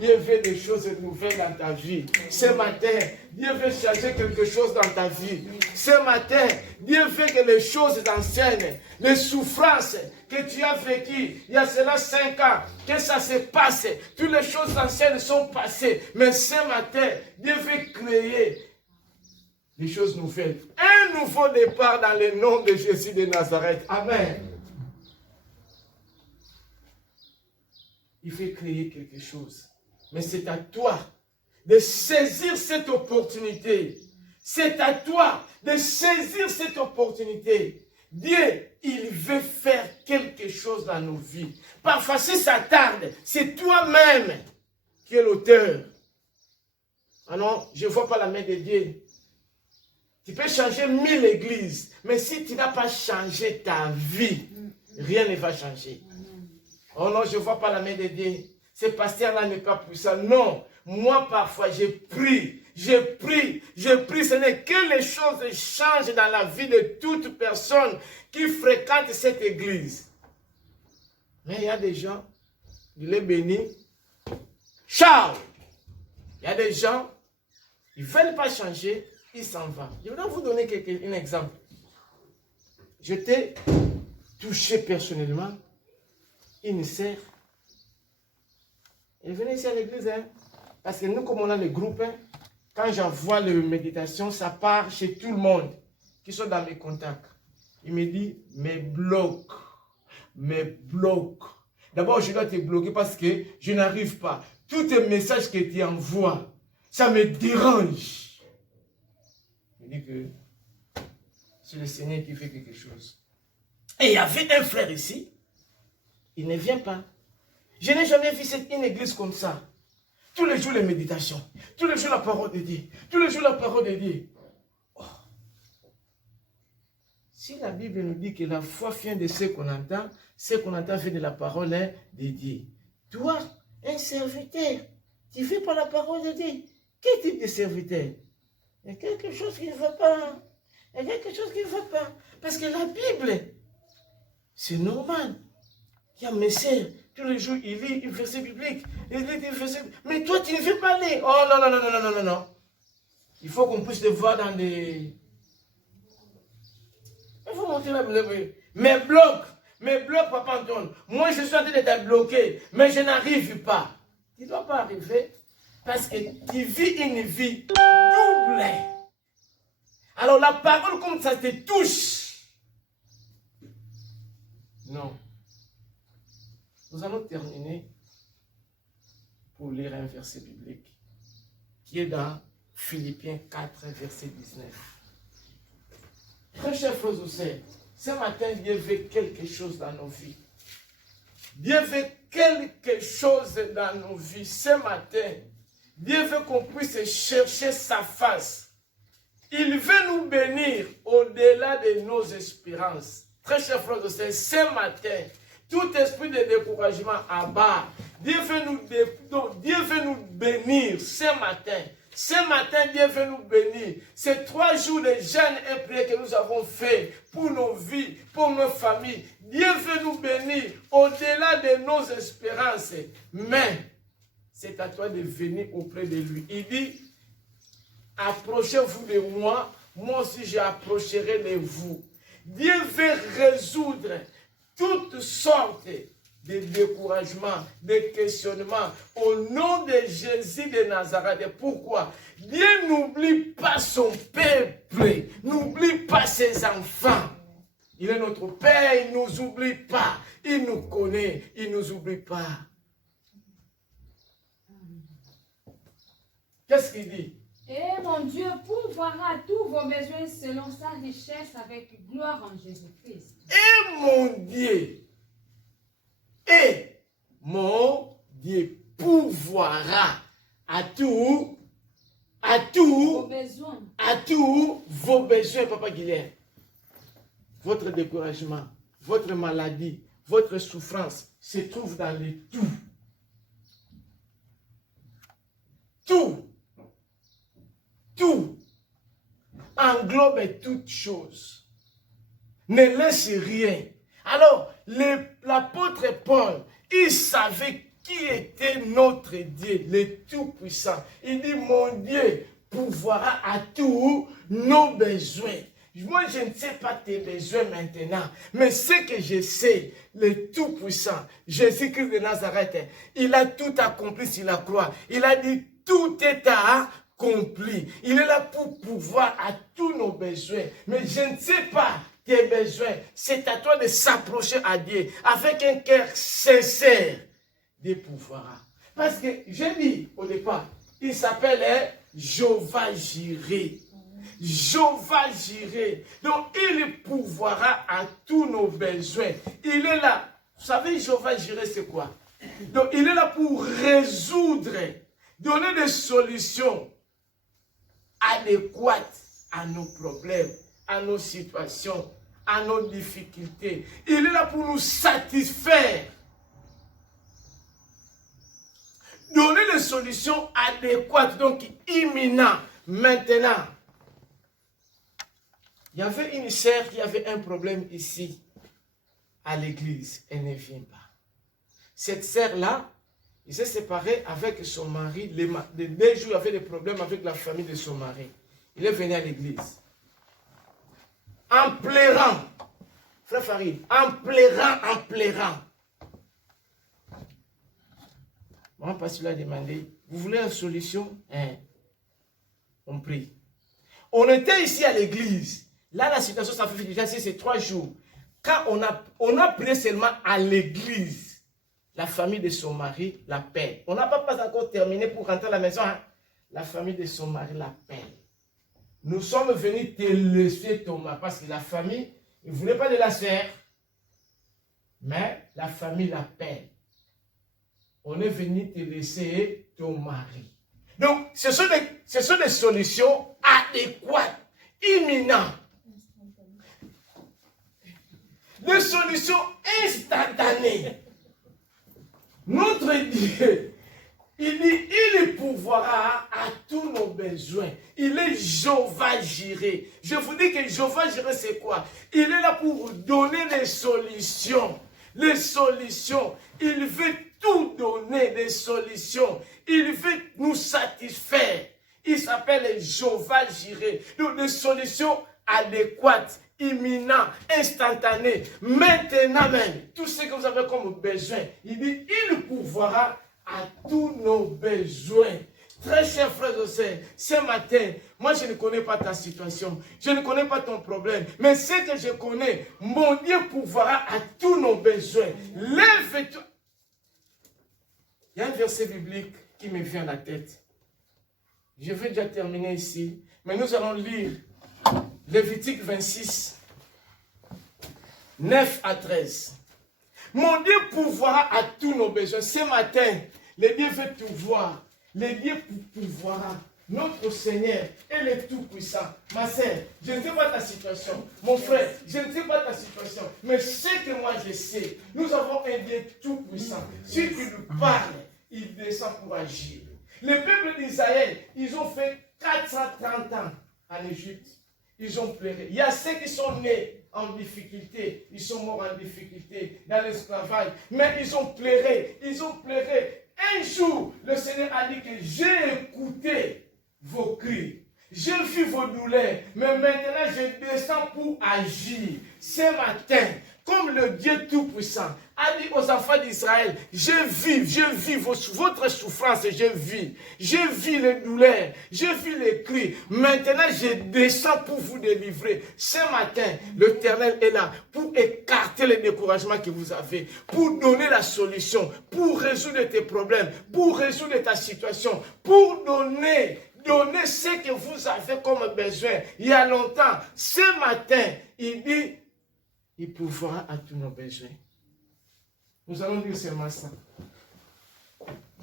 Dieu veut des choses nouvelles dans ta vie. Ce matin, Dieu veut changer quelque chose dans ta vie. Ce matin, Dieu veut que les choses anciennes, les souffrances que tu as vécues il y a cela 5 ans, que ça se passe. Toutes les choses anciennes sont passées. Mais ce matin, Dieu veut créer des choses nouvelles. Un nouveau départ dans le nom de Jésus de Nazareth. Amen. Il faut créer quelque chose. Mais c'est à toi de saisir cette opportunité. C'est à toi de saisir cette opportunité. Dieu, il veut faire quelque chose dans nos vies. Parfois, si ça tarde, c'est toi-même qui es l'auteur. Ah non, je ne vois pas la main de Dieu. Tu peux changer 1000 églises, mais si tu n'as pas changé ta vie, rien ne va changer. Oh non, je ne vois pas la main de Dieu. Ce pasteur-là n'est pas puissant. Non, moi parfois, je prie. Ce n'est que les choses changent dans la vie de toute personne qui fréquente cette église. Mais il y a des gens, il est béni. Ciao! Il y a des gens, ils ne veulent pas changer, ils s'en vont. Je vais vous donner un exemple. Je t'ai touché personnellement. Une sœur. Elle venait ici à l'église, hein, parce que nous, comme on a le groupe, hein, quand j'envoie la méditation, ça part chez tout le monde qui sont dans mes contacts. Il me dit, mes blocs. D'abord, je dois te bloquer parce que je n'arrive pas. Tous tes messages que tu envoies, ça me dérange. Il me dit que c'est le Seigneur qui fait quelque chose. Et il y avait un frère ici. Il ne vient pas. Je n'ai jamais vu une église comme ça. Tous les jours, les méditations. Tous les jours, la parole de Dieu. Tous les jours, la parole de Dieu. Oh. Si la Bible nous dit que la foi vient de ce qu'on entend vient de la parole de Dieu. Toi, un serviteur, tu ne fais pas la parole de Dieu. Quel type de serviteur? Il y a quelque chose qui ne va pas. Il y a quelque chose qui ne va pas. Parce que la Bible, c'est normal. Il y a mes sœurs, tous les jours, il lit une verset biblique. Mais toi, tu ne veux pas lire. Oh non. Il faut qu'on puisse te voir dans des... Il faut monter la Bible. Mes blocs, Papa Antoine. Moi, je suis en train de te bloquer, mais je n'arrive pas. Tu ne dois pas arriver parce que tu vis une vie double. Alors, la parole, comme ça te touche. Non. Nous allons terminer pour lire un verset biblique qui est dans Philippiens 4, verset 19. Très chers frères et sœurs, ce matin, Dieu veut quelque chose dans nos vies. Dieu veut quelque chose dans nos vies. Ce matin, Dieu veut qu'on puisse chercher sa face. Il veut nous bénir au-delà de nos espérances. Très chers frères et sœurs, ce matin, tout esprit de découragement à bas. Dieu veut nous bénir ce matin. Ce matin, Dieu veut nous bénir. Ces 3 jours de jeûne et prière que nous avons fait pour nos vies, pour nos familles. Dieu veut nous bénir au-delà de nos espérances. Mais c'est à toi de venir auprès de lui. Il dit, approchez-vous de moi, moi aussi j'approcherai de vous. Dieu veut résoudre toutes sortes de découragements, de questionnements au nom de Jésus de Nazareth. Pourquoi? Dieu n'oublie pas son peuple, n'oublie pas ses enfants. Il est notre Père, il ne nous oublie pas. Il nous connaît, il ne nous oublie pas. Qu'est-ce qu'il dit? Et mon Dieu pourvoira tous vos besoins selon sa richesse avec gloire en Jésus-Christ. Et mon Dieu pourvoira à tous à vos besoins. à tous vos besoins, Papa Guilherme. Votre découragement, votre maladie, votre souffrance se trouve dans le tout. Tout englobe toutes choses. Ne laisse rien. Alors, l'apôtre Paul, il savait qui était notre Dieu, le Tout-Puissant. Il dit, mon Dieu pourvoira à tous nos besoins. Moi, je ne sais pas tes besoins maintenant, mais ce que je sais, le Tout-Puissant, Jésus-Christ de Nazareth, il a tout accompli sur la croix. Il a dit, tout est accompli. Il est là pour pouvoir à tous nos besoins. Mais je ne sais pas tes besoins. C'est à toi de s'approcher à Dieu avec un cœur sincère de pouvoir. Parce que, j'ai dit au départ, il s'appelle Jéhovah Jireh. Jéhovah Jireh. Donc, il pourvoira à tous nos besoins. Il est là. Vous savez, Jéhovah Jireh, c'est quoi? Donc, il est là pour résoudre, donner des solutions adéquates à nos problèmes, à nos situations, à nos difficultés. Il est là pour nous satisfaire. Donner des solutions adéquates, donc imminentes. Maintenant, il y avait une sœur qui avait un problème ici, à l'église. Elle ne vient pas. Cette sœur-là, il s'est séparé avec son mari. Les 2 jours, il avait des problèmes avec la famille de son mari. Il est venu à l'église. En pleurant. Frère Farid, en pleurant. Mon pasteur a demandé, vous voulez une solution? On prie. On était ici à l'église. Là, la situation, ça fait déjà c'est 3 jours. Quand on a prié seulement à l'église, la famille de son mari l'appelle. On n'a pas encore terminé pour rentrer à la maison. Hein? La famille de son mari l'appelle. Nous sommes venus te laisser Thomas parce que la famille, il ne voulait pas de la sœur. Mais la famille l'appelle. On est venu te laisser ton mari. Donc, ce sont des solutions adéquates, imminentes. Des solutions instantanées. Notre Dieu, il dit, il pourvoira à tous nos besoins. Il est Jéhovah Jireh. Je vous dis que Jéhovah Jireh, c'est quoi? Il est là pour donner des solutions. Les solutions. Il veut tout donner, des solutions. Il veut nous satisfaire. Il s'appelle Jéhovah Jireh. Donc, des solutions adéquates, imminentes, instantanées. Maintenant même, tout ce que vous avez comme besoin, il dit, il pourvoira à tous nos besoins. Très chers frères et sœurs, ce matin, moi je ne connais pas ta situation, je ne connais pas ton problème, mais ce que je connais, mon Dieu pourvoira à tous nos besoins. Lève-toi. Il y a un verset biblique qui me vient à la tête. Je vais déjà terminer ici, mais nous allons lire Lévitique 26, 9 à 13. Mon Dieu pourvoira à tous nos besoins. Ce matin, le Dieu veut tout voir. Le Dieu pourvoira. Notre Seigneur est le Tout-Puissant. Ma sœur, je ne sais pas ta situation. Mon frère, je ne sais pas ta situation. Mais ce que moi je sais, nous avons un Dieu Tout-Puissant. Si tu lui parles, il descend pour agir. Le peuple d'Israël, ils ont fait 430 ans en Égypte. Ils ont pleuré. Il y a ceux qui sont nés en difficulté. Ils sont morts en difficulté, dans l'esclavage. Mais ils ont pleuré. Ils ont pleuré. Un jour, le Seigneur a dit que j'ai écouté vos cris. J'ai vu vos douleurs. Mais maintenant, je descends pour agir. Ce matin, comme le Dieu Tout-Puissant a dit aux enfants d'Israël, je vis votre souffrance, je vis les douleurs, je vis les cris. Maintenant, je descends pour vous délivrer. Ce matin, l'Éternel est là pour écarter les découragements que vous avez, pour donner la solution, pour résoudre tes problèmes, pour résoudre ta situation, pour donner ce que vous avez comme besoin. Il y a longtemps, ce matin, il dit, il pourvoira à tous nos besoins. Nous allons lire seulement ça.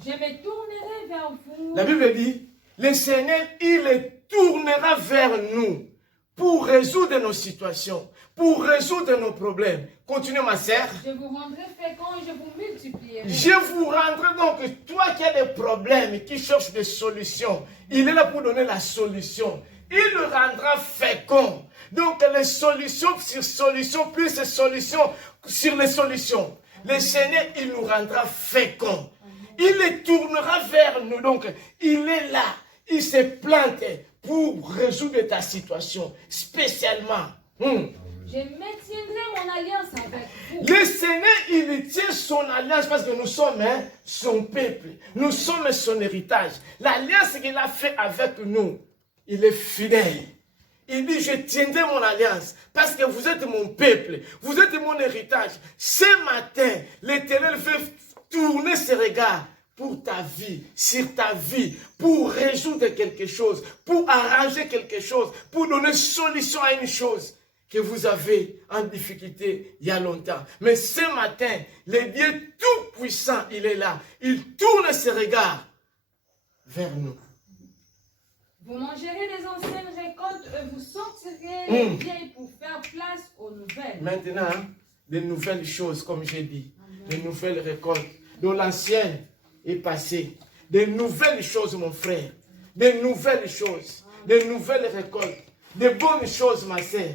Je me tournerai vers vous. La Bible dit, le Seigneur, il les tournera vers nous pour résoudre nos situations, pour résoudre nos problèmes. Continuez, ma sœur. Je vous rendrai fécond et je vous multiplierai. Je vous rendrai donc, toi qui as des problèmes, qui cherches des solutions, il est là pour donner la solution. Il le rendra fécond. Donc les solutions sur solutions, plus les solutions sur les solutions. Le Seigneur, il nous rendra fécond. Il les tournera vers nous. Donc, il est là. Il se plante pour résoudre ta situation, spécialement. Je maintiendrai mon alliance avec vous. Le Seigneur, il tient son alliance parce que nous sommes son peuple. Nous sommes son héritage. L'alliance qu'il a fait avec nous, il est fidèle. Il dit, je tiendrai mon alliance parce que vous êtes mon peuple. Vous êtes mon héritage. Ce matin, l'Éternel veut tourner ses regards pour ta vie, sur ta vie, pour résoudre quelque chose, pour arranger quelque chose, pour donner solution à une chose que vous avez en difficulté il y a longtemps. Mais ce matin, le Dieu Tout-Puissant, il est là. Il tourne ses regards vers nous. Vous mangerez des anciennes récoltes et vous sortirez les vieilles pour faire place aux nouvelles. Maintenant, des nouvelles choses, comme j'ai dit, des nouvelles récoltes. Donc l'ancienne est passée. Des nouvelles choses, mon frère. Des nouvelles choses. Des nouvelles récoltes. Des bonnes choses, ma sœur.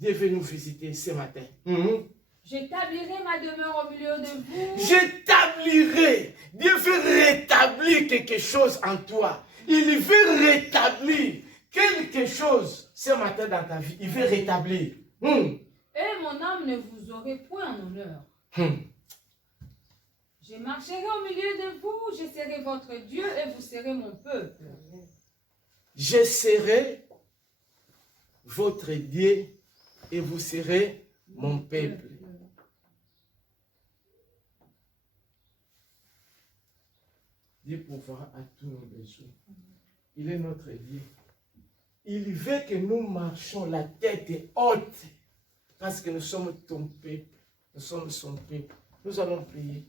Dieu veut nous visiter ce matin. J'établirai ma demeure au milieu de vous. J'établirai. Dieu veut rétablir quelque chose en toi. Il veut rétablir quelque chose ce matin dans ta vie. Il veut rétablir. Et mon âme ne vous aurait point en honneur. Je marcherai au milieu de vous, je serai votre Dieu et vous serez mon peuple. Je serai votre Dieu et vous serez mon peuple. Dieu pourvoira à tous nos besoins. Il est notre Dieu. Il veut que nous marchions la tête haute parce que nous sommes ton peuple. Nous sommes son peuple. Nous allons prier.